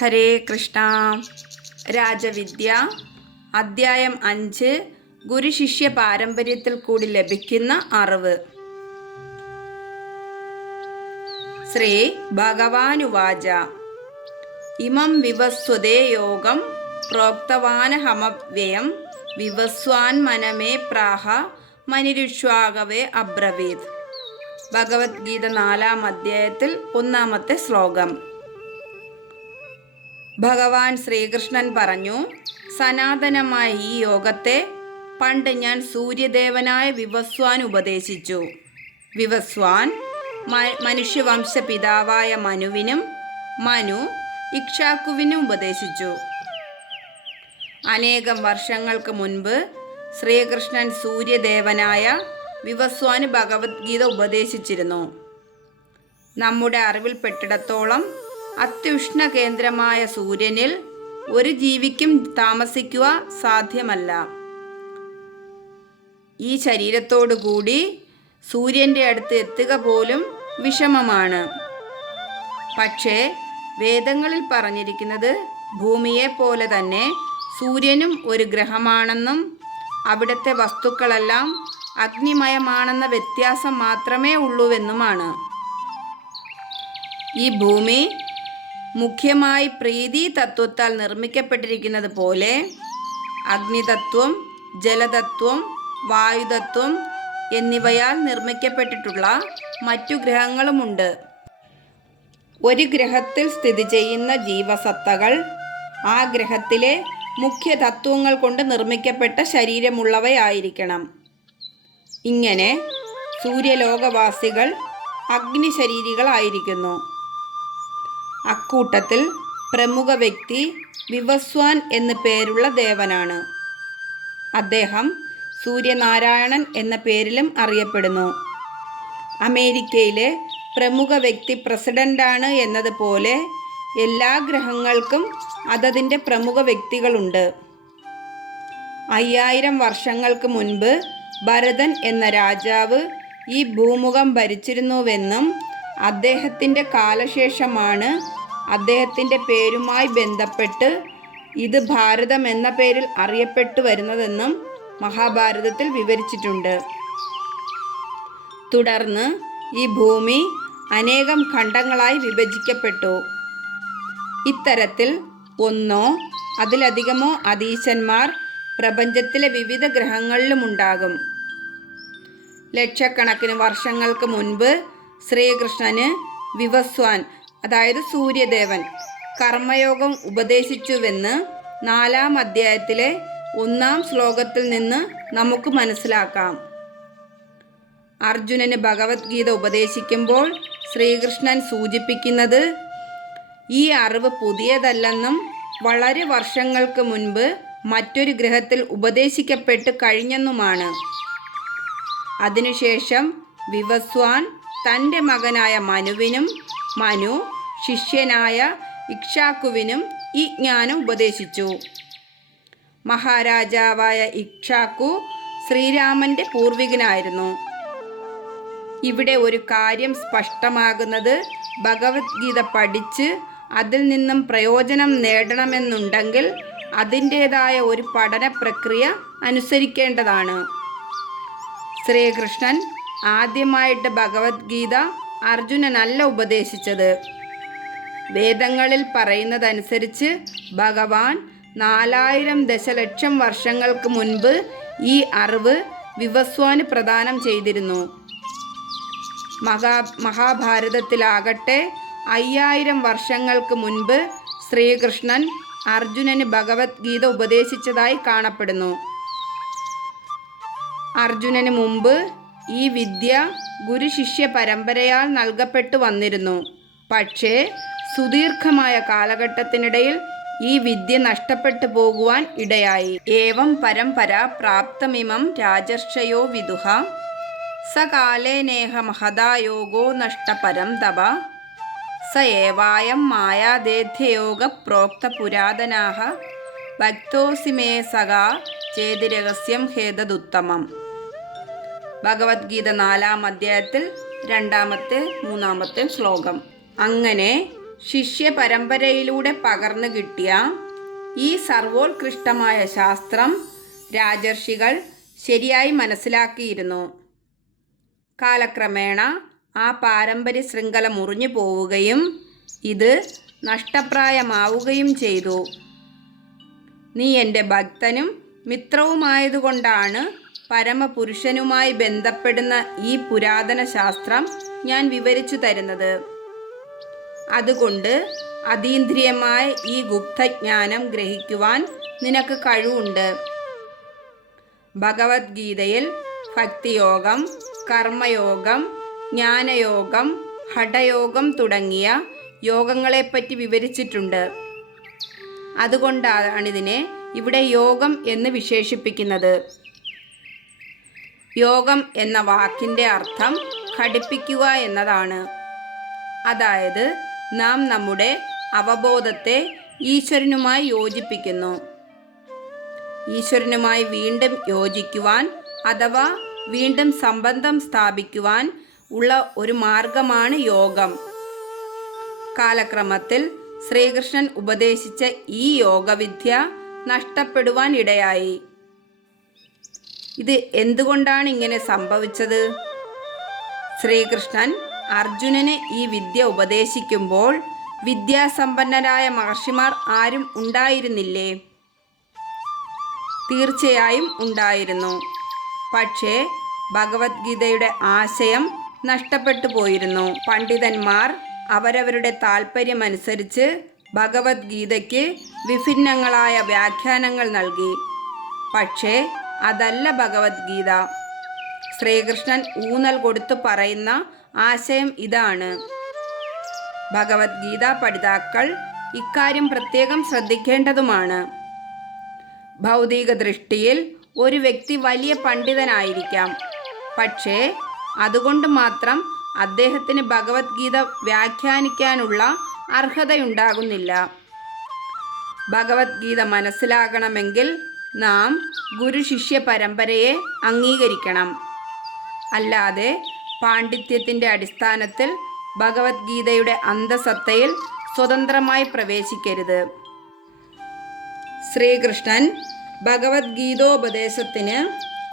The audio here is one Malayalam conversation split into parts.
ഹരേ കൃഷ്ണ. രാജവിദ്യ. അദ്ധ്യായം അഞ്ച്. ഗുരുശിഷ്യ പാരമ്പര്യത്തിൽ കൂടി ലഭിക്കുന്ന അറിവ്. ശ്രീ ഭഗവാനുവാച. ഇമം വിവസ്വതേ യോഗം പ്രോക്തവാനഹമവ്യയം വിവസ്വാൻ മനമേ പ്രാഹ മനിരുഷ്വാകവേ അബ്രവീത്. ഭഗവത്ഗീത നാലാം അധ്യായത്തിൽ ഒന്നാമത്തെ ശ്ലോകം. ഭഗവാൻ ശ്രീകൃഷ്ണൻ പറഞ്ഞു സനാതനമായ ഈ യോഗത്തെ പണ്ട് ഞാൻ സൂര്യദേവനായ വിവസ്വാൻ ഉപദേശിച്ചു. വിവസ്വാൻ മനുഷ്യവംശ പിതാവായ മനുവിനും മനു ഇക്ഷാക്കുവിനും ഉപദേശിച്ചു. അനേകം വർഷങ്ങൾക്ക് മുൻപ് ശ്രീകൃഷ്ണൻ സൂര്യദേവനായ വിവസ്വാന് ഭഗവത്ഗീത ഉപദേശിച്ചിരുന്നു. നമ്മുടെ അറിവിൽപ്പെട്ടിടത്തോളം അത്യുഷ്ണ കേന്ദ്രമായ സൂര്യനിൽ ഒരു ജീവിക്കും താമസിക്കുക സാധ്യമല്ല. ഈ ശരീരത്തോടു കൂടി സൂര്യന്റെ അടുത്ത് എത്തുക പോലും വിഷമമാണ്. പക്ഷേ വേദങ്ങളിൽ പറഞ്ഞിരിക്കുന്നത് ഭൂമിയെ പോലെ തന്നെ സൂര്യനും ഒരു ഗ്രഹമാണെന്നും അവിടുത്തെ വസ്തുക്കളെല്ലാം അഗ്നിമയമാണെന്ന വ്യത്യാസം മാത്രമേ ഉള്ളൂവെന്നുമാണ്. ഈ ഭൂമി മുഖ്യമായി പ്രീതി തത്വത്താൽ നിർമ്മിക്കപ്പെട്ടിരിക്കുന്നത് പോലെ അഗ്നിതത്വം ജലതത്വം വായുതത്വം എന്നിവയാൽ നിർമ്മിക്കപ്പെട്ടിട്ടുള്ള മറ്റു ഗ്രഹങ്ങളുമുണ്ട്. ഒരു ഗ്രഹത്തിൽ സ്ഥിതി ചെയ്യുന്ന ജീവസത്തകൾ ആ ഗ്രഹത്തിലെ മുഖ്യ തത്വങ്ങൾ കൊണ്ട് നിർമ്മിക്കപ്പെട്ട ശരീരമുള്ളവയായിരിക്കണം. ഇങ്ങനെ സൂര്യലോകവാസികൾ അഗ്നിശരീരികളായിരിക്കുന്നു. അക്കൂട്ടത്തിൽ പ്രമുഖ വ്യക്തി വിവസ്വാൻ എന്നു പേരുള്ള ദേവനാണ്. അദ്ദേഹം സൂര്യനാരായണൻ എന്ന പേരിലും അറിയപ്പെടുന്നു. അമേരിക്കയിലെ പ്രമുഖ വ്യക്തി പ്രസിഡന്റാണ് എന്നതുപോലെ എല്ലാ ഗ്രഹങ്ങൾക്കും അതതിന്റെ പ്രമുഖ വ്യക്തികളുണ്ട്. അയ്യായിരം വർഷങ്ങൾക്ക് മുൻപ് ഭരതൻ എന്ന രാജാവ് ഈ ഭൂമുഖം ഭരിച്ചിരുന്നുവെന്നും അദ്ദേഹത്തിന്റെ കാലശേഷമാണ് അദ്ദേഹത്തിന്റെ പേരുമായി ബന്ധപ്പെട്ട് ഇത് ഭാരതം എന്ന പേരിൽ അറിയപ്പെട്ടു വരുന്നതെന്നും മഹാഭാരതത്തിൽ വിവരിച്ചിട്ടുണ്ട്. തുടർന്ന് ഈ ഭൂമി അനേകം ഖണ്ഡങ്ങളായി വിഭജിക്കപ്പെട്ടു. ഇത്തരത്തിൽ ഒന്നോ അതിലധികമോ അതീശന്മാർ പ്രപഞ്ചത്തിലെ വിവിധ ഗ്രഹങ്ങളിലുമുണ്ടാകും ലക്ഷക്കണക്കിന് വർഷങ്ങൾക്ക് മുൻപ് ശ്രീകൃഷ്ണന് വിവസ്വാൻ അതായത് സൂര്യദേവൻ കർമ്മയോഗം ഉപദേശിച്ചുവെന്ന് നാലാം അധ്യായത്തിലെ ഒന്നാം ശ്ലോകത്തിൽ നിന്ന് നമുക്ക് മനസ്സിലാക്കാം. അർജുനന് ഭഗവത്ഗീത ഉപദേശിക്കുമ്പോൾ ശ്രീകൃഷ്ണൻ സൂചിപ്പിക്കുന്നത് ഈ അറിവ് പുതിയതല്ലെന്നും വളരെ വർഷങ്ങൾക്ക് മുൻപ് മറ്റൊരു ഗ്രഹത്തിൽ ഉപദേശിക്കപ്പെട്ട് കഴിഞ്ഞെന്നുമാണ്. അതിനുശേഷം വിവസ്വാൻ തന്റെ മകനായ മനുവിനും മനു ശിഷ്യനായ ഇക്ഷാക്കുവിനും ഈ ജ്ഞാനം ഉപദേശിച്ചു. മഹാരാജാവായ ഇക്ഷാക്കു ശ്രീരാമന്റെ പൂർവികനായിരുന്നു. ഇവിടെ ഒരു കാര്യം സ്പഷ്ടമാകുന്നത് ഭഗവത്ഗീത പഠിച്ച് അതിൽ നിന്നും പ്രയോജനം നേടണമെന്നുണ്ടെങ്കിൽ അതിന്റേതായ ഒരു പഠന പ്രക്രിയ അനുസരിക്കേണ്ടതാണ്. ശ്രീകൃഷ്ണൻ ആദ്യമായിട്ട് ഭഗവത്ഗീത അർജുനനല്ല ഉപദേശിച്ചത്. വേദങ്ങളിൽ പറയുന്നതനുസരിച്ച് ഭഗവാൻ നാലായിരം ദശലക്ഷം വർഷങ്ങൾക്ക് മുൻപ് ഈ അറിവ് വിവസ്വാന് പ്രദാനം ചെയ്തിരുന്നു. മഹാ മഹാഭാരതത്തിലാകട്ടെ അയ്യായിരം വർഷങ്ങൾക്ക് മുൻപ് ശ്രീകൃഷ്ണൻ അർജുനന് ഭഗവത്ഗീത ഉപദേശിച്ചതായി കാണപ്പെടുന്നു. അർജുനന് മുമ്പ് ഈ വിദ്യ ഗുരുശിഷ്യ പരമ്പരയാൽ നൽകപ്പെട്ടു വന്നിരുന്നു. പക്ഷേ സുദീർഘമായ കാലഘട്ടത്തിനിടയിൽ ഈ വിദ്യ നഷ്ടപ്പെട്ടു പോകുവാൻ ഇടയായി. ഏവം പരമ്പര പ്രാപ്തമിമം രാജർഷയോ വിദുഹ. സകാലേനേഹ മഹതായോഗോ നഷ്ടപരം തപ സ ഏവായം മായാദേധ്യയോഗ പ്രോക്ത പുരാതനാഹ ഭക്തോസിമേ സഖാ ചേതിരഹസ്യം ഹേതദുത്തമം. ഭഗവത്ഗീത നാലാം അധ്യായത്തിൽ രണ്ടാമത്തെ മൂന്നാമത്തെ ശ്ലോകം. അങ്ങനെ ശിഷ്യ പരമ്പരയിലൂടെ പകർന്നു കിട്ടിയ ഈ സർവോത്കൃഷ്ടമായ ശാസ്ത്രം രാജർഷികൾ ശരിയായി മനസ്സിലാക്കിയിരുന്നു. കാലക്രമേണ ആ പാരമ്പര്യ ശൃംഖല മുറിഞ്ഞു പോവുകയും ഇത് നഷ്ടപ്രായമാവുകയും ചെയ്തു. നീ എന്റെ ഭക്തനും മിത്രവുമായതുകൊണ്ടാണ് പരമപുരുഷനുമായി ബന്ധപ്പെടുന്ന ഈ പുരാതന ശാസ്ത്രം ഞാൻ വിവരിച്ചു തരുന്നത്. അതുകൊണ്ട് അതീന്ദ്രിയമായ ഈ ഗുപ്തജ്ഞാനം ഗ്രഹിക്കുവാൻ നിനക്ക് കഴിവുണ്ട്. ഭഗവത്ഗീതയിൽ ഭക്തിയോഗം കർമ്മയോഗം ജ്ഞാനയോഗം ഹഠയോഗം തുടങ്ങിയ യോഗങ്ങളെപ്പറ്റി വിവരിച്ചിട്ടുണ്ട്. അതുകൊണ്ടാണ് അതുകൊണ്ടാണിതിനെ ഇവിടെ യോഗം എന്ന് വിശേഷിപ്പിക്കുന്നത്. യോഗം എന്ന വാക്കിന്റെ അർത്ഥം ഘടിപ്പിക്കുക എന്നതാണ്. അതായത് നാം നമ്മുടെ അവബോധത്തെ ഈശ്വരനുമായി യോജിപ്പിക്കുന്നു. ഈശ്വരനുമായി വീണ്ടും യോജിക്കുവാൻ അഥവാ വീണ്ടും സംബന്ധം സ്ഥാപിക്കുവാൻ ഉള്ള ഒരു മാർഗമാണ് യോഗം. കാലക്രമത്തിൽ ശ്രീകൃഷ്ണൻ ഉപദേശിച്ച ഈ യോഗവിദ്യ നഷ്ടപ്പെടുവാൻ ഇടയായി. ഇത് എന്തുകൊണ്ടാണ് ഇങ്ങനെ സംഭവിച്ചത്? ശ്രീകൃഷ്ണൻ അർജുനന് ഈ വിദ്യ ഉപദേശിക്കുമ്പോൾ വിദ്യാസമ്പന്നരായ മഹർഷിമാർ ആരും ഉണ്ടായിരുന്നില്ലേ? തീർച്ചയായും ഉണ്ടായിരുന്നു. പക്ഷേ ഭഗവത്ഗീതയുടെ ആശയം നഷ്ടപ്പെട്ടു പോയിരുന്നു. പണ്ഡിതന്മാർ അവരവരുടെ താല്പര്യമനുസരിച്ച് ഭഗവത്ഗീതയ്ക്ക് വിഭിന്നങ്ങളായ വ്യാഖ്യാനങ്ങൾ നൽകി. പക്ഷേ അതല്ല ഭഗവത്ഗീത. ശ്രീകൃഷ്ണൻ ഊന്നൽ കൊടുത്തു പറയുന്ന ആശയം ഇതാണ്. ഭഗവത്ഗീത പഠിതാക്കൾ ഇക്കാര്യം പ്രത്യേകം ശ്രദ്ധിക്കേണ്ടതുമാണ്. ഭൗതിക ദൃഷ്ടിയിൽ ഒരു വ്യക്തി വലിയ പണ്ഡിതനായിരിക്കാം. പക്ഷേ അതുകൊണ്ട് മാത്രം അദ്ദേഹത്തിന് ഭഗവത്ഗീത വ്യാഖ്യാനിക്കാനുള്ള അർഹതയുണ്ടാകുന്നില്ല. ഭഗവത്ഗീത മനസ്സിലാകണമെങ്കിൽ നാം ഗുരു ശിഷ്യ പരമ്പരയെ അംഗീകരിക്കണം. അല്ലാതെ പാണ്ഡിത്യത്തിന്റെ അടിസ്ഥാനത്തിൽ ഭഗവത്ഗീതയുടെ അന്തസത്തയിൽ സ്വതന്ത്രമായി പ്രവേശിക്കരുത്. ശ്രീകൃഷ്ണൻ ഭഗവത്ഗീതോപദേശത്തിന്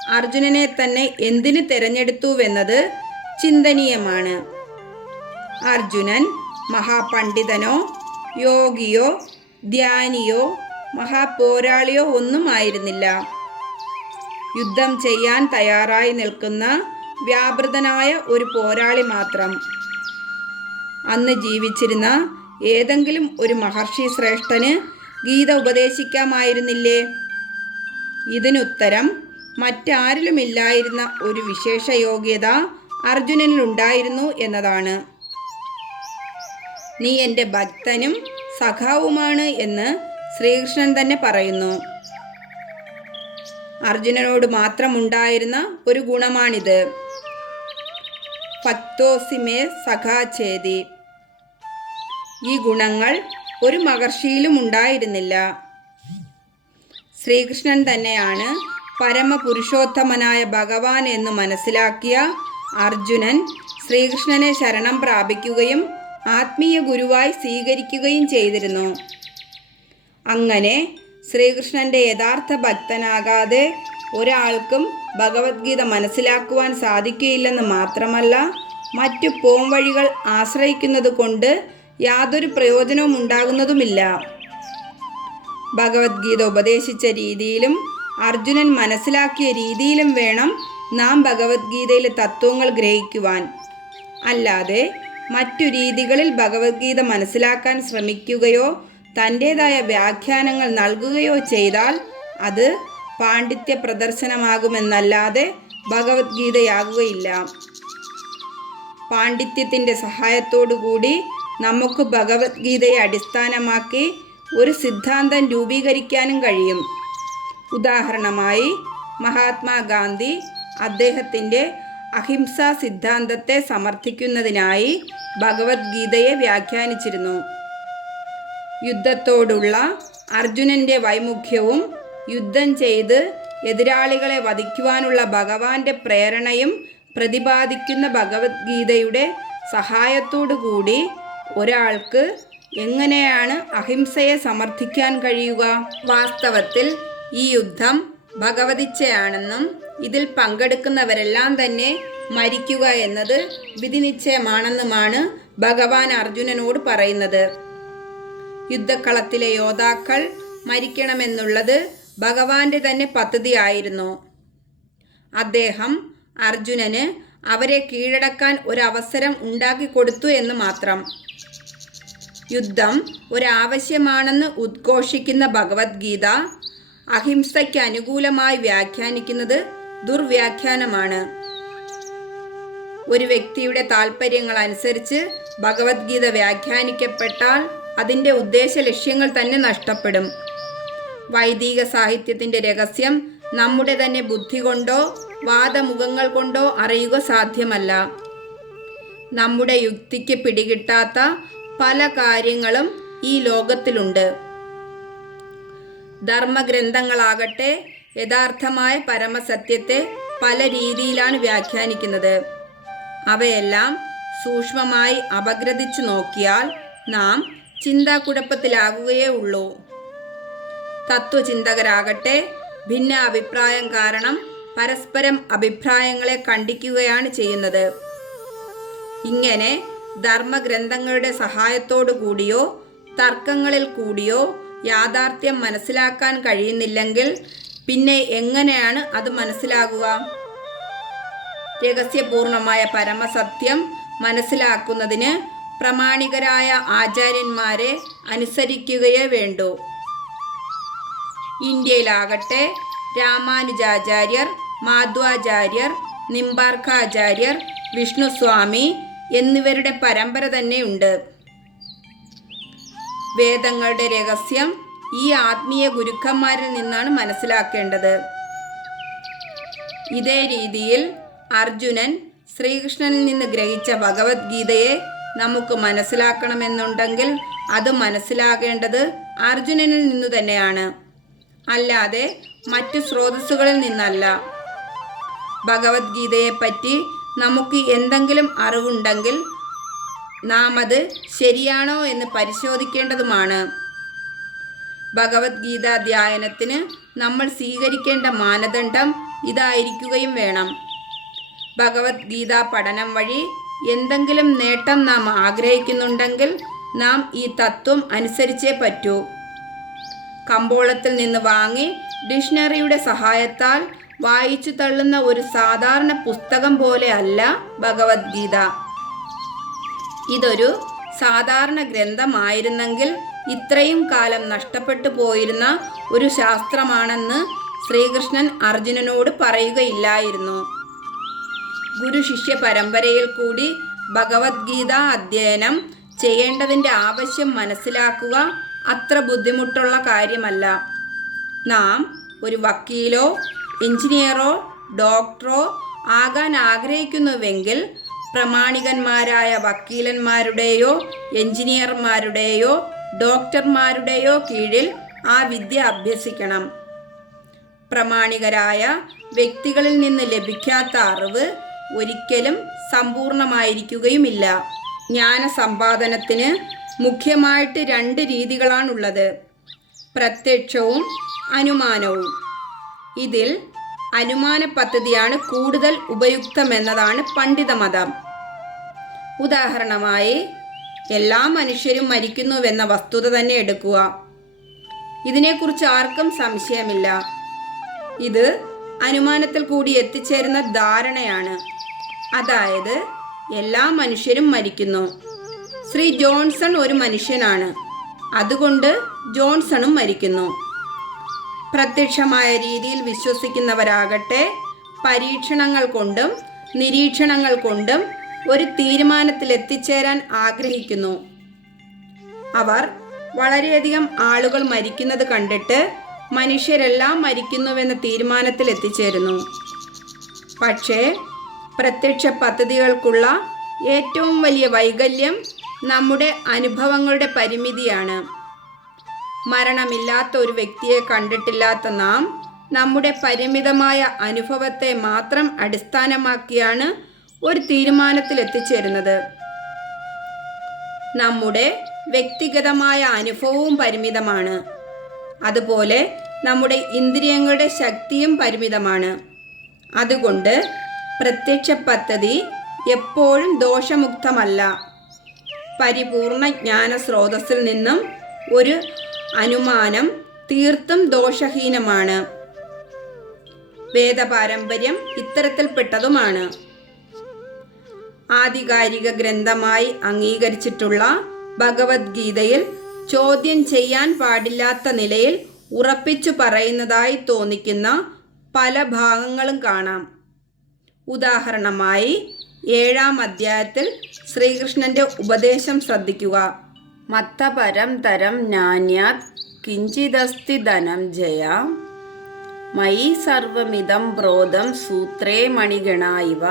അർജുനനെ തന്നെ എന്തിനു തിരഞ്ഞെടുത്തുവെന്നത് ചിന്തനീയമാണ്. അർജുനൻ മഹാപണ്ഡിതനോ യോഗിയോ ധ്യാനിയോ മഹാപോരാളിയോ ഒന്നും ആയിരുന്നില്ല യുദ്ധം ചെയ്യാൻ തയ്യാറായി നിൽക്കുന്ന വ്യാപൃതനായ ഒരു പോരാളി മാത്രം. അന്ന് ജീവിച്ചിരുന്ന ഏതെങ്കിലും ഒരു മഹർഷി ശ്രേഷ്ഠന് ഗീത ഉപദേശിക്കാമായിരുന്നില്ലേ? ഇതിനുത്തരം മറ്റാരിലുമില്ലായിരുന്ന ഒരു വിശേഷ യോഗ്യത അർജുനനിലുണ്ടായിരുന്നു എന്നതാണ്. നീ എന്റെ ഭക്തനും സഖാവുമാണ് എന്ന് ശ്രീകൃഷ്ണൻ തന്നെ പറയുന്നു അർജുനനോട് മാത്രമുണ്ടായിരുന്ന ഒരു ഗുണമാണിത്. പത്തോസിമേ സഖാചേതി ഈ ഗുണങ്ങൾ ഒരു മഹർഷിയിലും ഉണ്ടായിരുന്നില്ല. ശ്രീകൃഷ്ണൻ തന്നെയാണ് പരമപുരുഷോത്തമനായ ഭഗവാൻ എന്ന് മനസ്സിലാക്കിയ അർജുനൻ ശ്രീകൃഷ്ണനെ ശരണം പ്രാപിക്കുകയും ആത്മീയ ഗുരുവായി സ്വീകരിക്കുകയും ചെയ്തിരുന്നു. അങ്ങനെ ശ്രീകൃഷ്ണന്റെ യഥാർത്ഥ ഭക്തനാകാതെ ഒരാൾക്കും ഭഗവത്ഗീത മനസ്സിലാക്കുവാൻ സാധിക്കുകയില്ലെന്ന് മാത്രമല്ല മറ്റു പോംവഴികൾ ആശ്രയിക്കുന്നത് കൊണ്ട് യാതൊരു പ്രയോജനവും ഉണ്ടാകുന്നതുമില്ല. ഭഗവത്ഗീത ഉപദേശിച്ച രീതിയിലും അർജുനൻ മനസ്സിലാക്കിയ രീതിയിലും വേണം നാം ഭഗവത്ഗീതയിലെ തത്വങ്ങൾ ഗ്രഹിക്കുവാൻ. അല്ലാതെ മറ്റു രീതികളിൽ ഭഗവത്ഗീത മനസ്സിലാക്കാൻ ശ്രമിക്കുകയോ തന്റേതായ വ്യാഖ്യാനങ്ങൾ നൽകുകയോ ചെയ്താൽ അത് പാണ്ഡിത്യ പ്രദർശനമാകുമെന്നല്ലാതെ ഭഗവത്ഗീതയാകുകയില്ല. പാണ്ഡിത്യത്തിന്റെ സഹായത്തോടുകൂടി നമുക്ക് ഭഗവത്ഗീതയെ അടിസ്ഥാനമാക്കി ഒരു സിദ്ധാന്തം രൂപീകരിക്കാനും കഴിയും. ഉദാഹരണമായി മഹാത്മാഗാന്ധി അദ്ദേഹത്തിന്റെ അഹിംസാ സിദ്ധാന്തത്തെ സമർത്ഥിക്കുന്നതിനായി ഭഗവത്ഗീതയെ വ്യാഖ്യാനിച്ചിരുന്നു. യുദ്ധത്തോടുള്ള അർജുനന്റെ വൈമുഖ്യവും യുദ്ധം ചെയ്ത് എതിരാളികളെ വധിക്കുവാനുള്ള ഭഗവാന്റെ പ്രേരണയും പ്രതിപാദിക്കുന്ന ഭഗവത്ഗീതയുടെ സഹായത്തോടു കൂടി ഒരാൾക്ക് എങ്ങനെയാണ് അഹിംസയെ സമർത്ഥിക്കാൻ കഴിയുക? വാസ്തവത്തിൽ ഈ യുദ്ധം ഭഗവതിച്ഛയാണെന്നും ഇതിൽ പങ്കെടുക്കുന്നവരെല്ലാം തന്നെ മരിക്കുക എന്നത് വിധിനിശ്ചയമാണെന്നുമാണ് ഭഗവാൻ അർജുനനോട് പറയുന്നത്. യുദ്ധക്കളത്തിലെ യോദ്ധാക്കൾ മരിക്കണമെന്നുള്ളത് ഭഗവാന്റെ തന്നെ പദ്ധതിയായിരുന്നു. അദ്ദേഹം അർജുനന് അവരെ കീഴടക്കാൻ ഒരവസരം ഉണ്ടാക്കിക്കൊടുത്തു എന്ന് മാത്രം. യുദ്ധം ഒരാവശ്യമാണെന്ന് ഉദ്ഘോഷിക്കുന്ന ഭഗവത്ഗീത അഹിംസയ്ക്ക് അനുകൂലമായി വ്യാഖ്യാനിക്കുന്നത് ദുർവ്യാഖ്യാനമാണ്. ഒരു വ്യക്തിയുടെ താല്പര്യങ്ങൾ അനുസരിച്ച് ഭഗവത്ഗീത വ്യാഖ്യാനിക്കപ്പെട്ടാൽ അതിന്റെ ഉദ്ദേശ ലക്ഷ്യങ്ങൾ തന്നെ നഷ്ടപ്പെടും. വൈദിക സാഹിത്യത്തിന്റെ രഹസ്യം നമ്മുടെ തന്നെ ബുദ്ധി കൊണ്ടോ വാദമുഖങ്ങൾ കൊണ്ടോ അറിയുക സാധ്യമല്ല. നമ്മുടെ യുക്തിക്ക് പിടികിട്ടാത്ത പല കാര്യങ്ങളും ഈ ലോകത്തിലുണ്ട്. ധർമ്മഗ്രന്ഥങ്ങളാകട്ടെ യഥാർത്ഥമായ പരമസത്യത്തെ പല രീതിയിലാണ് വ്യാഖ്യാനിക്കുന്നത്. അവയെല്ലാം സൂക്ഷ്മമായി അപഗ്രഥിച്ചു നോക്കിയാൽ നാം ചിന്താക്കുഴപ്പത്തിലാകുകയേ ഉള്ളൂ തത്വചിന്തകരാകട്ടെ ഭിന്ന അഭിപ്രായം കാരണം പരസ്പരം അഭിപ്രായങ്ങളെ കണ്ടിക്കുകയാണ് ചെയ്യുന്നത്. ഇങ്ങനെ ധർമ്മഗ്രന്ഥങ്ങളുടെ സഹായത്തോടു കൂടിയോ തർക്കങ്ങളിൽ കൂടിയോ യാഥാർത്ഥ്യം മനസ്സിലാക്കാൻ കഴിയുന്നില്ലെങ്കിൽ പിന്നെ എങ്ങനെയാണ് അത് മനസ്സിലാകുക? രഹസ്യപൂർണമായ പരമസത്യം മനസ്സിലാക്കുന്നതിന് പ്രമാണികരായ ആചാര്യന്മാരെ അനുസരിക്കുകയേ വേണ്ടൂ. ഇന്ത്യയിലാകട്ടെ രാമാനുജാചാര്യർ മാധ്വാചാര്യർ നിംബാർക്കാചാര്യർ വിഷ്ണുസ്വാമി എന്നിവരുടെ പരമ്പര തന്നെയുണ്ട്. വേദങ്ങളുടെ രഹസ്യം ഈ ആത്മീയ ഗുരുക്കന്മാരിൽ നിന്നാണ് മനസ്സിലാക്കേണ്ടത്. ഇതേ രീതിയിൽ അർജുനൻ ശ്രീകൃഷ്ണനിൽ നിന്ന് ഗ്രഹിച്ച ഭഗവത്ഗീതയെ നമുക്ക് മനസ്സിലാക്കണമെന്നുണ്ടെങ്കിൽ അത് മനസ്സിലാകേണ്ടത് അർജുനനിൽ നിന്നു തന്നെയാണ്. അല്ലാതെ മറ്റു സ്രോതസ്സുകളിൽ നിന്നല്ല. ഭഗവത്ഗീതയെപ്പറ്റി നമുക്ക് എന്തെങ്കിലും അറിവുണ്ടെങ്കിൽ നാം അത് ശരിയാണോ എന്ന് പരിശോധിക്കേണ്ടതുമാണ്. ഭഗവത്ഗീത ധ്യാനത്തിന് നമ്മൾ സ്വീകരിക്കേണ്ട മാനദണ്ഡം ഇതായിരിക്കുകയും വേണം. ഭഗവത്ഗീത പഠനം വഴി എന്തെങ്കിലും നേട്ടം നാം ആഗ്രഹിക്കുന്നുണ്ടെങ്കിൽ നാം ഈ തത്വം അനുസരിച്ചേ പറ്റൂ. കമ്പോളത്തിൽ നിന്ന് വാങ്ങി ഡിക്ഷണറിയുടെ സഹായത്താൽ വായിച്ചു തള്ളുന്ന ഒരു സാധാരണ പുസ്തകം പോലെ അല്ല ഭഗവത്ഗീത. ഇതൊരു സാധാരണ ഗ്രന്ഥമായിരുന്നെങ്കിൽ ഇത്രയും കാലം നഷ്ടപ്പെട്ടു പോയിരുന്ന ഒരു ശാസ്ത്രമാണെന്ന് ശ്രീകൃഷ്ണൻ അർജുനനോട് പറയുകയില്ലായിരുന്നു. ഗുരു ശിഷ്യ പരമ്പരയിൽ കൂടി ഭഗവത്ഗീത അധ്യയനം ചെയ്യേണ്ടതിന്റെ ആവശ്യം മനസ്സിലാക്കുക അത്ര ബുദ്ധിമുട്ടുള്ള കാര്യമല്ല. നാം ഒരു വക്കീലോ എഞ്ചിനീയറോ ഡോക്ടറോ ആകാൻ ആഗ്രഹിക്കുന്നുവെങ്കിൽ പ്രമാണികന്മാരായ വക്കീലന്മാരുടെയോ എഞ്ചിനീയർമാരുടെയോ ഡോക്ടർമാരുടെയോ കീഴിൽ ആ വിദ്യ അഭ്യസിക്കണം. പ്രമാണികരായ വ്യക്തികളിൽ നിന്ന് ലഭിക്കാത്ത അറിവ് ഒരിക്കലും സമ്പൂർണമായിരിക്കുകയുമില്ല. ജ്ഞാനസമ്പാദനത്തിന് മുഖ്യമായിട്ട് രണ്ട് രീതികളാണുള്ളത്. പ്രത്യക്ഷവും അനുമാനവും. ഇതിൽ അനുമാന പദ്ധതിയാണ് കൂടുതൽ ഉപയുക്തമെന്നതാണ് പണ്ഡിതമതം. ഉദാഹരണമായി എല്ലാ മനുഷ്യരും മരിക്കുന്നുവെന്ന വസ്തുത തന്നെ എടുക്കുക. ഇതിനെക്കുറിച്ച് ആർക്കും സംശയമില്ല. ഇത് അനുമാനത്തിൽ കൂടി എത്തിച്ചേരുന്ന ധാരണയാണ്. അതായത് എല്ലാ മനുഷ്യരും മരിക്കുന്നു. ശ്രീ ജോൺസൺ ഒരു മനുഷ്യനാണ്. അതുകൊണ്ട് ജോൺസണും മരിക്കുന്നു. പ്രത്യക്ഷമായ രീതിയിൽ വിശ്വസിക്കുന്നവരാകട്ടെ പരീക്ഷണങ്ങൾ കൊണ്ടും നിരീക്ഷണങ്ങൾ കൊണ്ടും ഒരു തീരുമാനത്തിൽ എത്തിച്ചേരാൻ ആഗ്രഹിക്കുന്നു. അവർ വളരെയധികം ആളുകൾ മരിക്കുന്നത് കണ്ടിട്ട് മനുഷ്യരെല്ലാം മരിക്കുന്നുവെന്ന തീരുമാനത്തിൽ എത്തിച്ചേരുന്നു. പക്ഷേ പ്രത്യക്ഷ പദ്ധതികൾക്കുള്ള ഏറ്റവും വലിയ വൈകല്യം നമ്മുടെ അനുഭവങ്ങളുടെ പരിമിതിയാണ്. മരണമില്ലാത്ത ഒരു വ്യക്തിയെ കണ്ടിട്ടില്ലാത്ത നാം നമ്മുടെ പരിമിതമായ അനുഭവത്തെ മാത്രം അടിസ്ഥാനമാക്കിയാണ് ഒരു തീരുമാനത്തിൽ എത്തിച്ചേരുന്നത് നമ്മുടെ വ്യക്തിഗതമായ അനുഭവവും പരിമിതമാണ്. അതുപോലെ നമ്മുടെ ഇന്ദ്രിയങ്ങളുടെ ശക്തിയും പരിമിതമാണ്. അതുകൊണ്ട് പ്രത്യക്ഷ പദ്ധതി എപ്പോഴും ദോഷമുക്തമല്ല. പരിപൂർണ ജ്ഞാന സ്രോതസ്സിൽ നിന്നും ഒരു അനുമാനം തീർത്തും ദോഷഹീനമാണ്. വേദപാരമ്പര്യം ഇത്തരത്തിൽപ്പെട്ടതുമാണ്. ആധികാരിക ഗ്രന്ഥമായി അംഗീകരിച്ചിട്ടുള്ള ഭഗവത്ഗീതയിൽ ചോദ്യം ചെയ്യാൻ പാടില്ലാത്ത നിലയിൽ ഉറപ്പിച്ചു പറയുന്നതായി തോന്നിക്കുന്ന പല ഭാഗങ്ങളും കാണാം. ഉദാഹരണമായി ഏഴാം അധ്യായത്തിൽ ശ്രീകൃഷ്ണന്റെ ഉപദേശം ശ്രദ്ധിക്കുക. മത്തപരം തരം നാന്യാത് കിഞ്ചിദസ്തി ധനം ജയ. മയി സർവമിതം ബ്രോധം സൂത്രേ മണിഗണ ഇവ.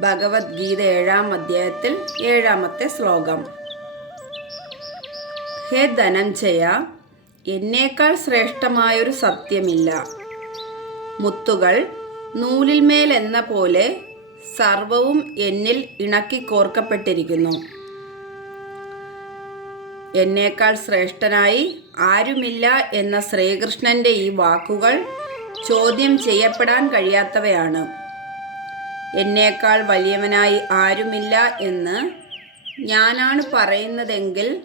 ഭഗവത്ഗീത ഏഴാം അധ്യായത്തിൽ ഏഴാമത്തെ ശ്ലോകം. ഹേ ധനഞ്ജയ എന്നേക്കാൾ ശ്രേഷ്ഠമായൊരു സത്യമില്ല. മുത്തുകൾ നൂലിന്മേൽ എന്ന പോലെ സർവവും എന്നിൽ ഇണക്കി കോർക്കപ്പെട്ടിരിക്കുന്നു എന്നേക്കാൾ ശ്രേഷ്ഠനായി ആരുമില്ല എന്ന ശ്രീകൃഷ്ണന്റെ ഈ വാക്കുകൾ ചോദ്യം ചെയ്യപ്പെടാൻ കഴിയാത്തവയാണ്. എന്നേക്കാൾ വലിയവനായി ആരുമില്ല എന്ന് ഞാനാണ് പറയുന്നതെങ്കിൽ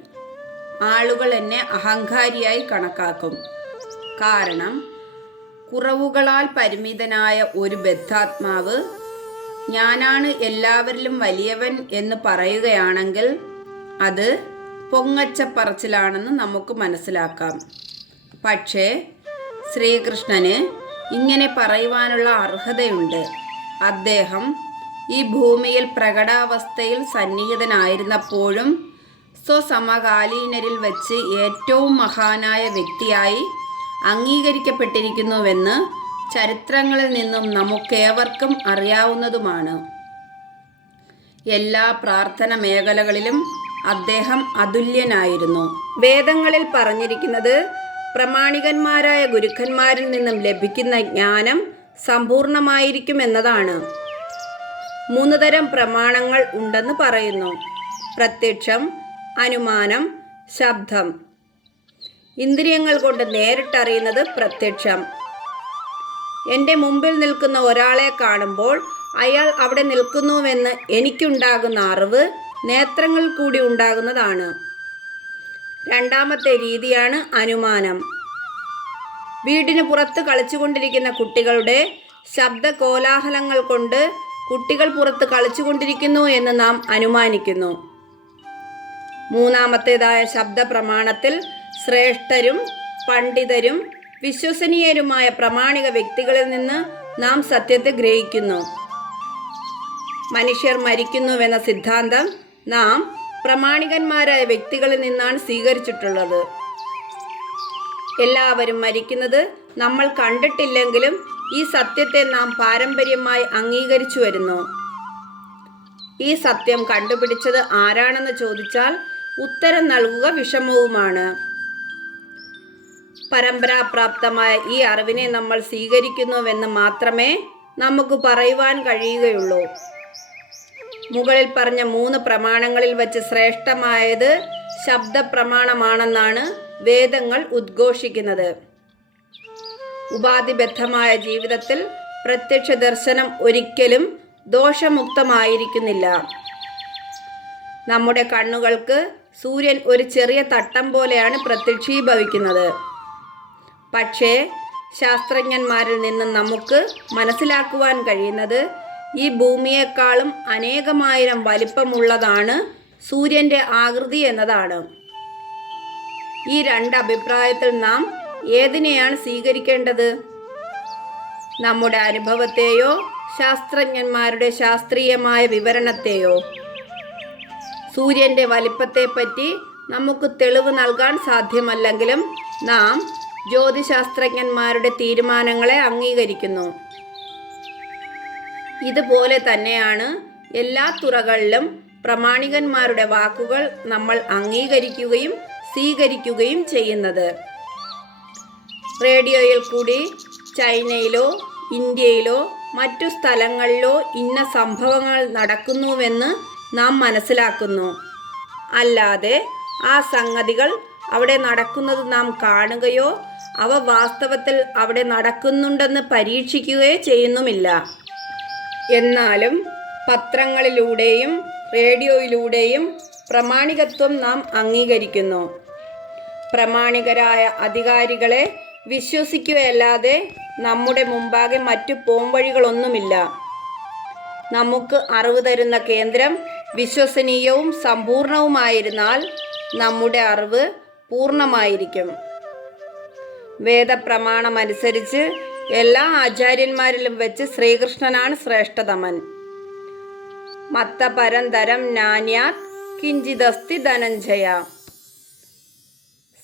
ആളുകൾ എന്നെ അഹങ്കാരിയായി കണക്കാക്കും. കാരണം കുറവുകളാൽ പരിമിതനായ ഒരു ബദ്ധാത്മാവ് ഞാനാണ് എല്ലാവരിലും വലിയവൻ എന്ന് പറയുകയാണെങ്കിൽ അത് പൊങ്ങച്ച പറച്ചിലാണെന്ന് നമുക്ക് മനസ്സിലാക്കാം. പക്ഷേ ശ്രീകൃഷ്ണന് ഇങ്ങനെ പറയുവാനുള്ള അർഹതയുണ്ട്. അദ്ദേഹം ഈ ഭൂമിയിൽ പ്രകടാവസ്ഥയിൽ സന്നിഹിതനായിരുന്നപ്പോഴും സ്വസമകാലീനരിൽ വച്ച് ഏറ്റവും മഹാനായ വ്യക്തിയായി അംഗീകരിക്കപ്പെട്ടിരിക്കുന്നുവെന്ന് ചരിത്രങ്ങളിൽ നിന്നും നമുക്കേവർക്കും അറിയാവുന്നതുമാണ്. എല്ലാ പ്രാർത്ഥന മേഖലകളിലും അദ്ദേഹം അതുല്യനായിരുന്നു. വേദങ്ങളിൽ പറഞ്ഞിരിക്കുന്നത് പ്രമാണികന്മാരായ ഗുരുക്കന്മാരിൽ നിന്നും ലഭിക്കുന്ന ജ്ഞാനം സമ്പൂർണമായിരിക്കും എന്നതാണ് മൂന്ന് തരം പ്രമാണങ്ങൾ ഉണ്ടെന്ന് പറയുന്നു. പ്രത്യക്ഷം അനുമാനം ശബ്ദം. ഇന്ദ്രിയങ്ങൾ കൊണ്ട് നേരിട്ടറിയുന്നത് പ്രത്യക്ഷം. എന്റെ മുമ്പിൽ നിൽക്കുന്ന ഒരാളെ കാണുമ്പോൾ അയാൾ അവിടെ നിൽക്കുന്നുവെന്ന് എനിക്കുണ്ടാകുന്ന അറിവ് നേത്രങ്ങൾ കൂടി ഉണ്ടാകുന്നതാണ്. രണ്ടാമത്തെ രീതിയാണ് അനുമാനം. വീടിന് പുറത്ത് കളിച്ചുകൊണ്ടിരിക്കുന്ന കുട്ടികളുടെ ശബ്ദ കോലാഹലങ്ങൾ കൊണ്ട് കുട്ടികൾ പുറത്ത് കളിച്ചുകൊണ്ടിരിക്കുന്നു എന്ന് നാം അനുമാനിക്കുന്നു. മൂന്നാമത്തേതായ ശബ്ദ പ്രമാണത്തിൽ ശ്രേഷ്ഠരും പണ്ഡിതരും വിശ്വസനീയരുമായ പ്രമാണിക വ്യക്തികളിൽ നിന്ന് നാം സത്യത്തെ ഗ്രഹിക്കുന്നു. മനുഷ്യർ മരിക്കുന്നുവെന്ന സിദ്ധാന്തം നാം പ്രമാണികന്മാരായ വ്യക്തികളിൽ നിന്നാണ് സ്വീകരിച്ചിട്ടുള്ളത്. എല്ലാവരും മരിക്കുന്നത് നമ്മൾ കണ്ടിട്ടില്ലെങ്കിലും ഈ സത്യത്തെ നാം പാരമ്പര്യമായി അംഗീകരിച്ചു വരുന്നു. ഈ സത്യം കണ്ടുപിടിച്ചത് ആരാണെന്ന് ചോദിച്ചാൽ ഉത്തരം നൽകുക വിഷമവുമാണ്. പരമ്പരാപ്രാപ്തമായ ഈ അറിവിനെ നമ്മൾ സ്വീകരിക്കുന്നുവെന്ന് മാത്രമേ നമുക്ക് പറയുവാൻ കഴിയുകയുള്ളൂ. മുകളിൽ പറഞ്ഞ മൂന്ന് പ്രമാണങ്ങളിൽ വച്ച് ശ്രേഷ്ഠമായത് ശബ്ദ പ്രമാണമാണെന്നാണ് വേദങ്ങൾ ഉദ്ഘോഷിക്കുന്നത്. ഉപാധിബദ്ധമായ ജീവിതത്തിൽ പ്രത്യക്ഷ ദർശനം ഒരിക്കലും ദോഷമുക്തമായിരിക്കുന്നില്ല. നമ്മുടെ കണ്ണുകൾക്ക് സൂര്യൻ ഒരു ചെറിയ തട്ടം പോലെയാണ് പ്രത്യക്ഷീഭവിക്കുന്നത്. പക്ഷേ ശാസ്ത്രജ്ഞന്മാരിൽ നിന്ന് നമുക്ക് മനസ്സിലാക്കുവാൻ കഴിയുന്നത് ഈ ഭൂമിയേക്കാളും അനേകമായിരം വലിപ്പമുള്ളതാണ് സൂര്യന്റെ ആകൃതി എന്നതാണ്. ഈ രണ്ട് അഭിപ്രായത്തിൽ നാം ഏതിനെയാണ് സ്വീകരിക്കേണ്ടത്? നമ്മുടെ അനുഭവത്തെയോ ശാസ്ത്രജ്ഞന്മാരുടെ ശാസ്ത്രീയമായ വിവരണത്തെയോ? സൂര്യന്റെ വലിപ്പത്തെപ്പറ്റി നമുക്ക് തെളിവ് നൽകാൻ സാധ്യമല്ലെങ്കിലും നാം ജ്യോതിശാസ്ത്രജ്ഞന്മാരുടെ തീരുമാനങ്ങളെ അംഗീകരിക്കുന്നു. ഇതുപോലെ തന്നെയാണ് എല്ലാ തുറകളിലും പ്രമാണികന്മാരുടെ വാക്കുകൾ നമ്മൾ അംഗീകരിക്കുകയും സ്വീകരിക്കുകയും ചെയ്യുന്നത്. റേഡിയോയിൽ കൂടി ചൈനയിലോ ഇന്ത്യയിലോ മറ്റു സ്ഥലങ്ങളിലോ ഇന്ന സംഭവങ്ങൾ നടക്കുന്നുവെന്ന് നാം മനസ്സിലാക്കുന്നു. അല്ലാതെ ആ സംഗതികൾ അവിടെ നടക്കുന്നത് നാം കാണുകയോ അവ വാസ്തവത്തിൽ അവിടെ നടക്കുന്നുണ്ടെന്ന് പരീക്ഷിക്കുകയോ ചെയ്യുന്നുമില്ല. എന്നാലും പത്രങ്ങളിലൂടെയും റേഡിയോയിലൂടെയും പ്രമാണികത്വം നാം അംഗീകരിക്കുന്നു. പ്രമാണികരായ അധികാരികളെ വിശ്വസിക്കുകയല്ലാതെ നമ്മുടെ മുമ്പാകെ മറ്റു പോംവഴികളൊന്നുമില്ല. നമുക്ക് അറിവ് തരുന്ന കേന്ദ്രം വിശ്വസനീയവും സമ്പൂർണവുമായിരുന്നാൽ നമ്മുടെ അറിവ് പൂർണമായിരിക്കും. വേദപ്രമാണമനുസരിച്ച് എല്ലാ ആചാര്യന്മാരിലും വെച്ച് ശ്രീകൃഷ്ണനാണ് ശ്രേഷ്ഠതമൻ. മത്തപരന്തരം നാന്യാത് കിഞ്ചിതസ്തി ധനഞ്ജയ.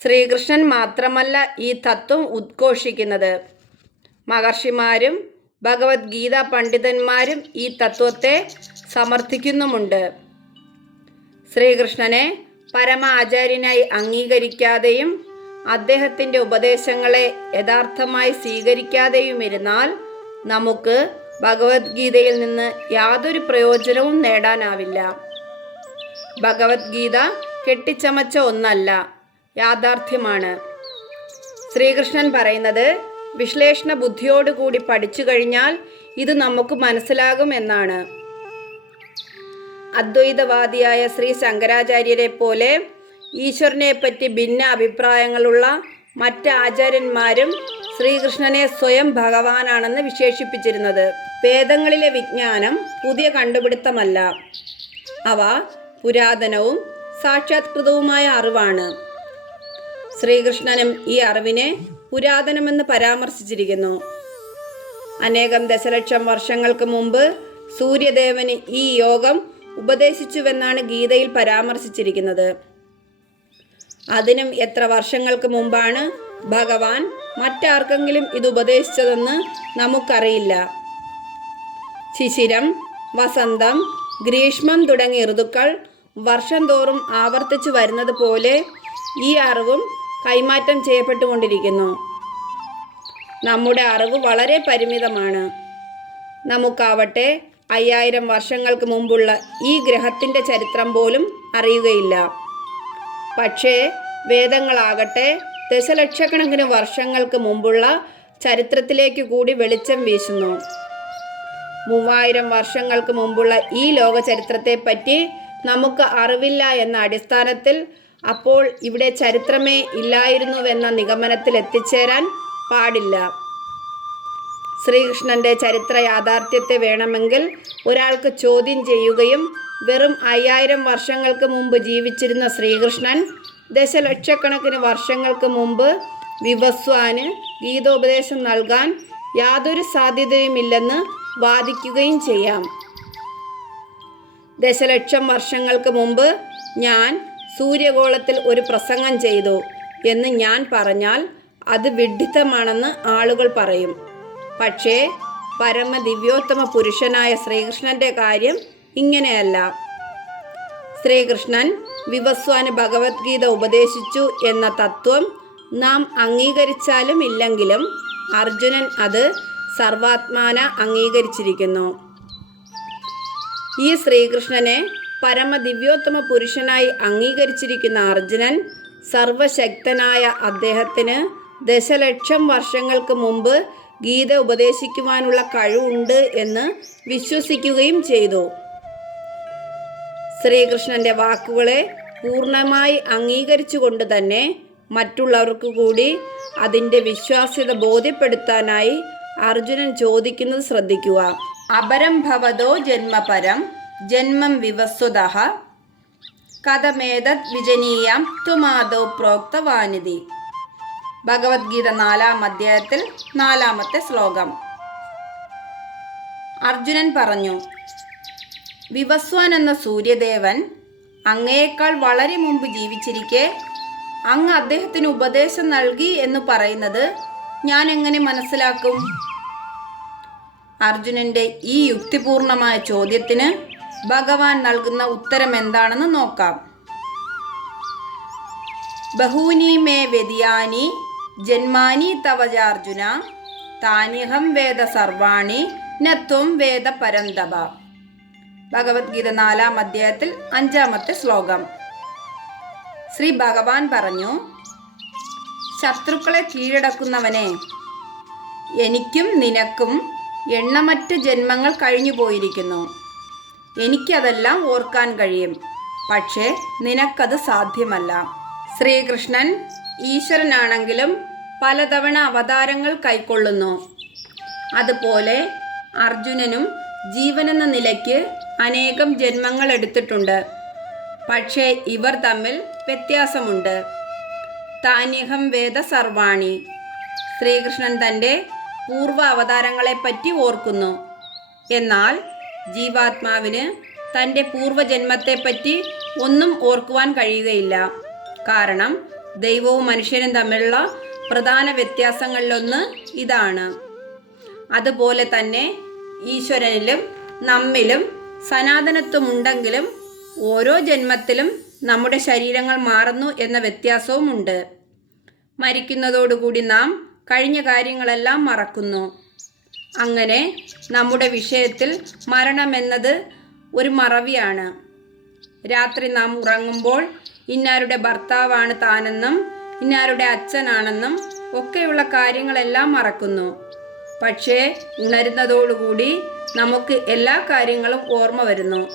ശ്രീകൃഷ്ണൻ മാത്രമല്ല ഈ തത്വം ഉദ്ഘോഷിക്കുന്നത്. മഹർഷിമാരും ഭഗവത്ഗീത പണ്ഡിതന്മാരും ഈ തത്വത്തെ സമർത്ഥിക്കുന്നുമുണ്ട്. ശ്രീകൃഷ്ണനെ പരമാചാര്യനായി അംഗീകരിക്കാതെയും അദ്ദേഹത്തിന്റെ ഉപദേശങ്ങളെ യഥാർത്ഥമായി സ്വീകരിക്കാതെയും ഇരുന്നാൽ നമുക്ക് ഭഗവത്ഗീതയിൽ നിന്ന് യാതൊരു പ്രയോജനവും നേടാനാവില്ല. ഭഗവത്ഗീത കെട്ടിച്ചമച്ച ഒന്നല്ല യാഥാർത്ഥ്യമാണ്. ശ്രീകൃഷ്ണൻ പറയുന്നത് വിശ്ലേഷണ ബുദ്ധിയോടുകൂടി പഠിച്ചു കഴിഞ്ഞാൽ ഇത് നമുക്ക് മനസ്സിലാകും എന്നാണ്. അദ്വൈതവാദിയായ ശ്രീ ശങ്കരാചാര്യരെ പോലെ ഈശ്വരനെ പറ്റി ഭിന്ന അഭിപ്രായങ്ങളുള്ള മറ്റ് ആചാര്യന്മാരും ശ്രീകൃഷ്ണനെ സ്വയം ഭഗവാനാണെന്ന് വിശേഷിപ്പിച്ചിരുന്നത്. വേദങ്ങളിലെ വിജ്ഞാനം പുതിയ കണ്ടുപിടുത്തമല്ല. അവ പുരാതനവും സാക്ഷാത്കൃതവുമായ അറിവാണ്. ശ്രീകൃഷ്ണനും ഈ അറിവിനെ പുരാതനമെന്ന് പരാമർശിച്ചിരിക്കുന്നു. അനേകം ദശലക്ഷം വർഷങ്ങൾക്ക് മുമ്പ് സൂര്യദേവന് ഈ യോഗം ഉപദേശിച്ചുവെന്നാണ് ഗീതയിൽ പരാമർശിച്ചിരിക്കുന്നത്. അതിനും എത്ര വർഷങ്ങൾക്ക് മുമ്പാണ് ഭഗവാൻ മറ്റാർക്കെങ്കിലും ഇത് ഉപദേശിച്ചതെന്ന് നമുക്കറിയില്ല. ശിശിരം വസന്തം ഗ്രീഷ്മം തുടങ്ങിയ ഋതുക്കൾ വർഷം തോറും ആവർത്തിച്ചു വരുന്നത് പോലെ ഈ അറിവും കൈമാറ്റം ചെയ്യപ്പെട്ടുകൊണ്ടിരിക്കുന്നു. നമ്മുടെ അറിവ് വളരെ പരിമിതമാണ്. നമുക്കാവട്ടെ അയ്യായിരം വർഷങ്ങൾക്ക് മുമ്പുള്ള ഈ ഗ്രഹത്തിന്റെ ചരിത്രം പോലും അറിയുകയില്ല. പക്ഷേ വേദങ്ങളാകട്ടെ ദശലക്ഷക്കണക്കിന് വർഷങ്ങൾക്ക് മുമ്പുള്ള ചരിത്രത്തിലേക്ക് കൂടി വെളിച്ചം വീശുന്നു. മൂവായിരം വർഷങ്ങൾക്ക് മുമ്പുള്ള ഈ ലോക ചരിത്രത്തെപ്പറ്റി നമുക്ക് അറിവില്ല എന്ന അടിസ്ഥാനത്തിൽ അപ്പോൾ ഇവിടെ ചരിത്രമേ ഇല്ലായിരുന്നുവെന്ന നിഗമനത്തിൽ എത്തിച്ചേരാൻ പാടില്ല. ശ്രീകൃഷ്ണന്റെ ചരിത്ര യാഥാർത്ഥ്യത്തെ വേണമെങ്കിൽ ഒരാൾക്ക് ചോദ്യം ചെയ്യുകയും വെറും അയ്യായിരം വർഷങ്ങൾക്ക് മുമ്പ് ജീവിച്ചിരുന്ന ശ്രീകൃഷ്ണൻ ദശലക്ഷക്കണക്കിന് വർഷങ്ങൾക്ക് മുമ്പ് വിവസ്വാന് ഗീതോപദേശം നൽകാൻ യാതൊരു സാധ്യതയുമില്ലെന്ന് വാദിക്കുകയും ചെയ്യാം. ദശലക്ഷം വർഷങ്ങൾക്ക് മുമ്പ് ഞാൻ സൂര്യഗോളത്തിൽ ഒരു പ്രസംഗം ചെയ്തു എന്ന് ഞാൻ പറഞ്ഞാൽ അത് വിഡ്ഢിത്തമാണെന്ന് ആളുകൾ പറയും. പക്ഷേ പരമ ദിവ്യോത്തമ പുരുഷനായ ശ്രീകൃഷ്ണന്റെ കാര്യം ഇങ്ങനെയല്ല. ശ്രീകൃഷ്ണൻ വിവസ്വാന് ഭഗവത്ഗീത ഉപദേശിച്ചു എന്ന തത്വം നാം അംഗീകരിച്ചാലും ഇല്ലെങ്കിലും അർജുനൻ അത് സർവാത്മാന അംഗീകരിച്ചിരിക്കുന്നു. ഈ ശ്രീകൃഷ്ണനെ പരമ ദിവ്യോത്തമ പുരുഷനായി അംഗീകരിച്ചിരിക്കുന്ന അർജുനൻ സർവശക്തനായ അദ്ദേഹത്തിന് ദശലക്ഷം വർഷങ്ങൾക്ക് മുമ്പ് ഗീത ഉപദേശിക്കുവാനുള്ള കഴിവുണ്ട് എന്ന് വിശ്വസിക്കുകയും ചെയ്തു. ശ്രീകൃഷ്ണന്റെ വാക്കുകളെ പൂർണമായി അംഗീകരിച്ചുകൊണ്ട് തന്നെ മറ്റുള്ളവർക്ക് കൂടി അതിന്റെ വിശ്വാസ്യത ബോധ്യപ്പെടുത്താനായി അർജുനൻ ചോദിക്കുന്നത് ശ്രദ്ധിക്കുക. അപരം ഭവതോ ജന്മപരം ജന്മം വിവസ്വത കഥമേതത് വിജനീയാം ത്വമാദോ പ്രോക്തവാനിധി. ഭഗവത്ഗീത നാലാം അധ്യായത്തിൽ നാലാമത്തെ ശ്ലോകം. അർജുനൻ പറഞ്ഞു വിവസ്വാൻ എന്ന സൂര്യദേവൻ അങ്ങയേക്കാൾ വളരെ മുമ്പ് ജീവിച്ചിരിക്കെ അങ്ങ് അദ്ദേഹത്തിന് ഉപദേശം നൽകി എന്ന് പറയുന്നത് ഞാൻ എങ്ങനെ മനസ്സിലാക്കും? അർജുനന്റെ ഈ യുക്തിപൂർണമായ ചോദ്യത്തിന് ഭഗവാൻ നൽകുന്ന ഉത്തരം എന്താണെന്ന് നോക്കാം. ബഹൂനി മേ വ്യതിയാനി ജന്മാനി തവജാർജുന താനിഹം വേദ സർവാണി നത്വം വേദ പരന്തപ. ഭഗവത്ഗീത നാലാം അധ്യായത്തിൽ അഞ്ചാമത്തെ ശ്ലോകം. ശ്രീ ഭഗവാൻ പറഞ്ഞു ശത്രുക്കളെ കീഴടക്കുന്നവനെ എനിക്കും നിനക്കും എണ്ണമറ്റ ജന്മങ്ങൾ കഴിഞ്ഞു പോയിരിക്കുന്നു. എനിക്കതെല്ലാം ഓർക്കാൻ കഴിയും പക്ഷേ നിനക്കത് സാധ്യമല്ല. ശ്രീകൃഷ്ണൻ ഈശ്വരനാണെങ്കിലും പലതവണ അവതാരങ്ങൾ കൈക്കൊള്ളുന്നു. അതുപോലെ അർജുനനും ജീവനെന്ന നിലയ്ക്ക് അനേകം ജന്മങ്ങൾ എടുത്തിട്ടുണ്ട്. പക്ഷേ ഇവർ തമ്മിൽ വ്യത്യാസമുണ്ട്. താന്യഹം വേദ സർവാണി ശ്രീകൃഷ്ണൻ തന്റെ പൂർവ അവതാരങ്ങളെപ്പറ്റി ഓർക്കുന്നു. എന്നാൽ ജീവാത്മാവിന് തന്റെ പൂർവജന്മത്തെപ്പറ്റി ഒന്നും ഓർക്കുവാൻ കഴിയുകയില്ല. കാരണം ദൈവവും മനുഷ്യനും തമ്മിലുള്ള പ്രധാന വ്യത്യാസങ്ങളിലൊന്ന് ഇതാണ്. അതുപോലെ തന്നെ ഈശ്വരനിലും നമ്മിലും സനാതനത്വമുണ്ടെങ്കിലും ഓരോ ജന്മത്തിലും നമ്മുടെ ശരീരങ്ങൾ മാറുന്നു എന്ന വ്യത്യാസവുമുണ്ട്. മരിക്കുന്നതോടുകൂടി നാം കഴിഞ്ഞ കാര്യങ്ങളെല്ലാം മറക്കുന്നു. അങ്ങനെ നമ്മുടെ വിഷയത്തിൽ മരണമെന്നത് ഒരു മറവിയാണ്. രാത്രി നാം ഉറങ്ങുമ്പോൾ ഇന്നാരുടെ ഭർത്താവാണ് താനെന്നും ഇന്നാരുടെ അച്ഛനാണെന്നും ഒക്കെയുള്ള കാര്യങ്ങളെല്ലാം മറക്കുന്നു. പക്ഷേ ഉണരുന്നതോടുകൂടി നമുക്ക് എല്ലാ കാര്യങ്ങളും ഓർമ്മ വരുന്നു.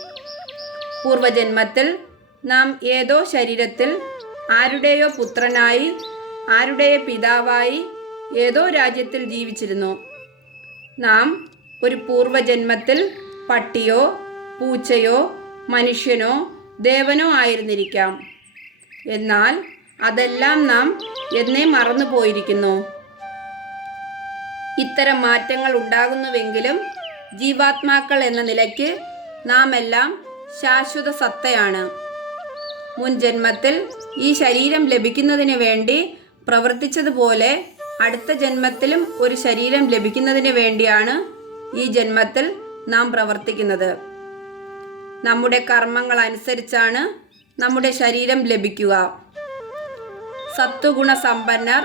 പൂർവജന്മത്തിൽ നാം ഏതോ ശരീരത്തിൽ ആരുടെയോ പുത്രനായി ആരുടെയോ പിതാവായി ഏതോ രാജ്യത്തിൽ ജീവിച്ചിരുന്നു. നാം ഒരു പൂർവജന്മത്തിൽ പട്ടിയോ പൂച്ചയോ മനുഷ്യനോ ദേവനോ ആയിരുന്നിരിക്കാം. എന്നാൽ അതെല്ലാം നാം എന്നേ മറന്നു പോയിരിക്കുന്നു ഇത്തരം മാറ്റങ്ങൾ ഉണ്ടാകുന്നുവെങ്കിലും ജീവാത്മാക്കൾ എന്ന നിലയ്ക്ക് നാം എല്ലാം ശാശ്വത സത്തയാണ്. മുൻ ജന്മത്തിൽ ഈ ശരീരം ലഭിക്കുന്നതിന് വേണ്ടി പ്രവർത്തിച്ചതുപോലെ അടുത്ത ജന്മത്തിലും ഒരു ശരീരം ലഭിക്കുന്നതിന് വേണ്ടിയാണ് ഈ ജന്മത്തിൽ നാം പ്രവർത്തിക്കുന്നത്. നമ്മുടെ കർമ്മങ്ങൾ അനുസരിച്ചാണ് നമ്മുടെ ശരീരം ലഭിക്കുക. സത്വഗുണ സമ്പന്നർ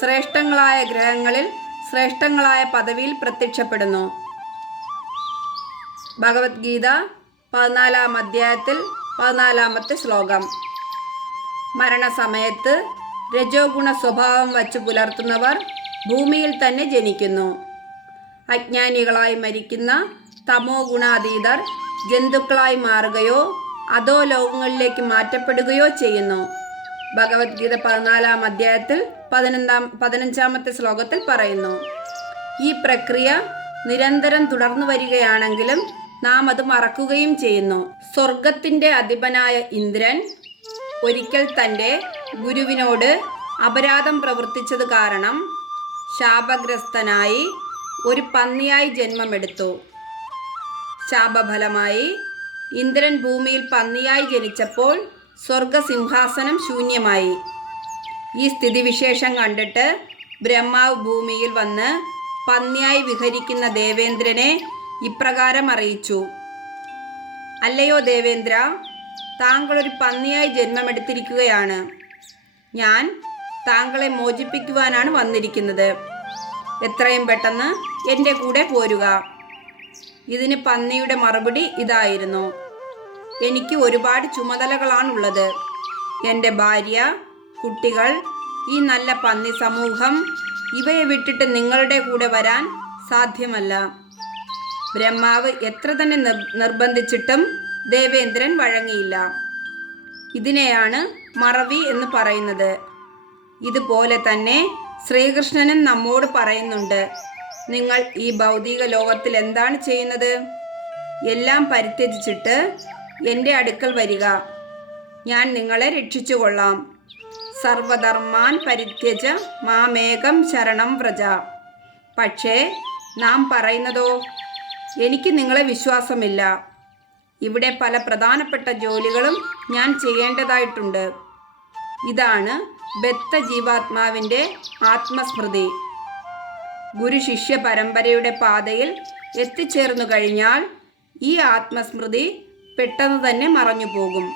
ശ്രേഷ്ഠങ്ങളായ ഗ്രഹങ്ങളിൽ ശ്രേഷ്ഠങ്ങളായ പദവിയിൽ പ്രത്യക്ഷപ്പെടുന്നു. ഭഗവത്ഗീത പതിനാലാം അധ്യായത്തിൽ പതിനാലാമത്തെ ശ്ലോകം. മരണസമയത്ത് രജോ ഗുണ സ്വഭാവം വച്ചു പുലർത്തുന്നവർ ഭൂമിയിൽ തന്നെ ജനിക്കുന്നു. അജ്ഞാനികളായി മരിക്കുന്ന തമോ ഗുണാതീതർ ജന്തുക്കളായി മാറുകയോ അതോ ലോകങ്ങളിലേക്ക് മാറ്റപ്പെടുകയോ ചെയ്യുന്നു. ഭഗവത്ഗീത പതിനാലാം അധ്യായത്തിൽ പതിനൊന്നാം പതിനഞ്ചാമത്തെ ശ്ലോകത്തിൽ പറയുന്നു. ഈ പ്രക്രിയ നിരന്തരം തുടർന്നു വരികയാണെങ്കിലും നാം അത് മറക്കുകയും ചെയ്യുന്നു. സ്വർഗത്തിന്റെ അധിപനായ ഇന്ദ്രൻ ഒരിക്കൽ തന്റെ ഗുരുവിനോട് അപരാധം പ്രവർത്തിച്ചത് കാരണം ശാപഗ്രസ്തനായി ഒരു പന്നിയായി ജന്മമെടുത്തു. ശാപഫലമായി ഇന്ദ്രൻ ഭൂമിയിൽ പന്നിയായി ജനിച്ചപ്പോൾ സ്വർഗസിംഹാസനം ശൂന്യമായി. ഈ സ്ഥിതിവിശേഷം കണ്ടിട്ട് ബ്രഹ്മാവ് ഭൂമിയിൽ വന്ന് പന്നിയായി വിഹരിക്കുന്ന ദേവേന്ദ്രനെ ഇപ്രകാരം അറിയിച്ചു. അല്ലയോ ദേവേന്ദ്ര താങ്കൾ ഒരു പന്നിയായി ജന്മമെടുത്തിരിക്കുകയാണ്. ഞാൻ താങ്കളെ മോചിപ്പിക്കുവാനാണ് വന്നിരിക്കുന്നത്. എത്രയും പെട്ടെന്ന് എന്റെ കൂടെ പോരുക. ഇതിന് പന്നിയുടെ മറുപടി ഇതായിരുന്നു. എനിക്ക് ഒരുപാട് ചുമതലകളാണുള്ളത്. എന്റെ ഭാര്യ കുട്ടികൾ ഈ നല്ല പന്നി സമൂഹം ഇവയെ വിട്ടിട്ട് നിങ്ങളുടെ കൂടെ വരാൻ സാധ്യമല്ല. ബ്രഹ്മാവ് എത്ര തന്നെ നിർബന്ധിച്ചിട്ടും ദേവേന്ദ്രൻ വഴങ്ങിയില്ല. ഇതിനെയാണ് മറവി എന്ന് പറയുന്നത്. ഇതുപോലെ തന്നെ ശ്രീകൃഷ്ണനും നമ്മോട് പറയുന്നുണ്ട് നിങ്ങൾ ഈ ഭൗതിക ലോകത്തിൽ എന്താണ് ചെയ്യുന്നത്? എല്ലാം പരിത്യജിച്ചിട്ട് എന്റെ അടുക്കൽ വരിക. ഞാൻ നിങ്ങളെ രക്ഷിച്ചു കൊള്ളാം സർവധർമാൻ പരിത്യജ മാമേകം ശരണം വ്രജ. പക്ഷേ നാം പറയുന്നതോ എനിക്ക് നിങ്ങളെ വിശ്വാസമില്ല. ഇവിടെ പല പ്രധാനപ്പെട്ട ജോലികളും ഞാൻ ചെയ്യേണ്ടതായിട്ടുണ്ട്. ഇതാണ് ബത്ത ജീവാത്മാവിന്റെ ആത്മസ്മൃതി. ഗുരു ശിഷ്യ പരമ്പരയുടെ പാതയിൽ എത്തിച്ചേർന്നു കഴിഞ്ഞാൽ ഈ ആത്മസ്മൃതി പെട്ടെന്ന് തന്നെ മറഞ്ഞു പോകും